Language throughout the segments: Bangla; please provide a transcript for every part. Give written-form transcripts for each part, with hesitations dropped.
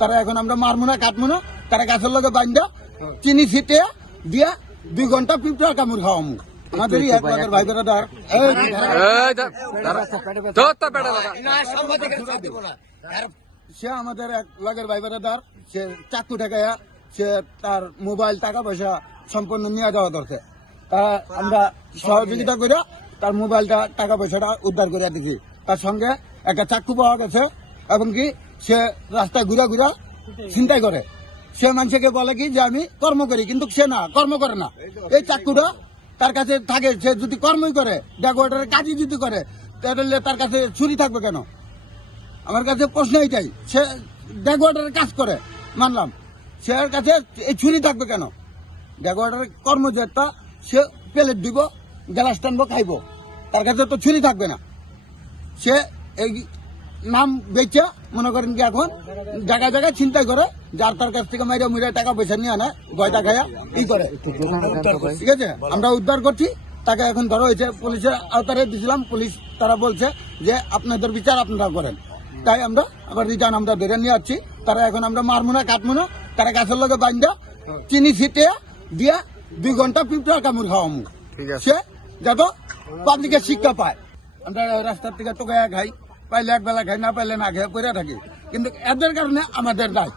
তারা এখন আমরা মারবো না কাটবো না, তারা গাছের লগে বাইন্দা চিনি ছিটে দিয়া 2 ঘন্টা পিঁপড়ার কামড় খাওয়ামু। আমাদেরই এক লাখের ভাই বেড়াদার সে আমাদের এক লাখের ভাই বেড়াদার, সে চাকু ঠেকাইয়া সে তার মোবাইল টাকা পয়সা সম্পূর্ণ নিয়ে যাওয়া দরকার। তা আমরা সহযোগিতা করে তার মোবাইলটা টাকা পয়সাটা উদ্ধার করে দেখি। তার সঙ্গে একটা চাকু পাওয়া গেছে এবং কি সে রাস্তায় ঘুরা ঘুরা ছিনতাই করে। সে মানুষকে বলে কি যে আমি কর্ম করি, কিন্তু সে না, কর্ম করে না। এই চাকুটা তার কাছে থাকে, সে যদি কর্মই করে, ড্যাগওয়াটারের কাজই যদি করে, তাহলে তার কাছে ছুরি থাকবে কেন? আমার কাছে প্রশ্ন এইটাই। সে ড্যাগওয়াটারের কাজ করে মানলাম, সে কাছে এই ছুরি থাকবে কেন? ড্যাগওয়াটারের কর্ম যেটা, সে প্লেট দিব, গ্লাস টানবো, খাইবো, তার কাছে তো ছুরি থাকবে না। সে এই নাম বেচে মনে করেন কি এখন জায়গায় জায়গায় চিন্তাই করে, যার তার কাছ থেকে মাইরা মুইরা টাকা পয়সা নিয়ে আনে, গয়টা খায়া ই করে। ঠিক আছে, আমরা উদ্ধার করছি তাকে। এখন ধরো হয়েছে, পুলিশের আওতারে দিয়েছিলাম, পুলিশ তারা বলছে যে আপনাদের বিচার আপনারা করেন। তাই আমরা আবার রিটার্ন আমরা ধরে নিয়ে আসছি। তারা এখন আমরা মারবো না কাটবো না, তারা গাছের লগে বাইন্দা চিনি ছিটে দিয়া 2 ঘন্টা পিঁপড়ার কামড় খাওয়ামু। সে যত পাবলিকের শিক্ষা পায়। আমরা রাস্তার থেকে টোকাইয়া খাই, পাইলে এক বেলা খাই, না পাইলে না খেয়ে পড়ে থাকি। কিন্তু এদের কারণে আমাদের নাই,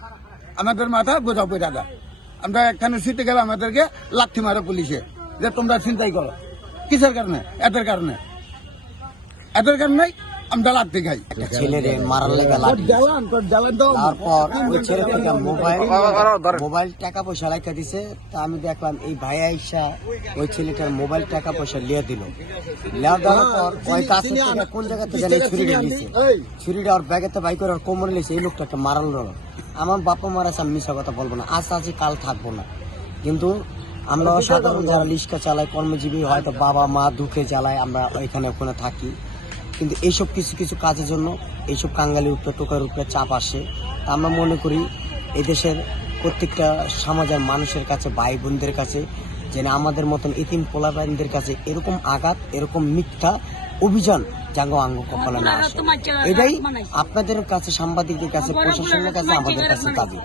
আমাদের মাথা বোঝা পড়া যায়। আমরা একখানে সিটে গেলে আমাদেরকে লাঠি মারে পুলিশে, যে তোমরা চিন্তাই করো। কিসের কারণে? এদের কারণে। এদের কারণে আমরা লাঠি খাই। ছেলেরে মারার লেগে লাঠি, তারপর ওই ছেলে থেকে মোবাইল টাকা পয়সা রাখা দিছে। তা আমি দেখলাম এই ভাই আইসা ওই ছেলেটার মোবাইল টাকা পয়সা লিয়ে দিল। লিয়ে দেওয়ার পর ওই কাছে থেকে কোন জায়গা থেকে জানি ছুরিটা দিছে, ছুরিটা ওর ব্যাগেতে বাই করে ওর কোমরে লিছে। এই লোকটাকে মারালো। আমার বাপা মারা আছে, আমি মিশা কথা বলবো না, আজ আছি কাল থাকবো না। কিন্তু আমরা সাধারণ যারা রিক্সা চালাই, কর্মজীবী, হয়তো বাবা মা দুঃখে জ্বালায়, আমরা এখানে ওখানে থাকি। কিন্তু এইসব কিছু কিছু কাজের জন্য এইসব কাঙ্গালির উপরে, টোকার উপরে চাপ আসে। তা আমরা মনে করি এদেশের প্রত্যেকটা সমাজের মানুষের কাছে, ভাই বোনদের কাছে, যেন আমাদের মতন এতিম পোলাপাইনদের কাছে এরকম আঘাত, এরকম মিথ্যা অভিযান জাঙ্গ আঙ্গ কপালে না আসে। এটাই আপনাদের কাছে, সাংবাদিকদের কাছে, প্রশাসনের কাছে, আমাদের কাছে দাবি।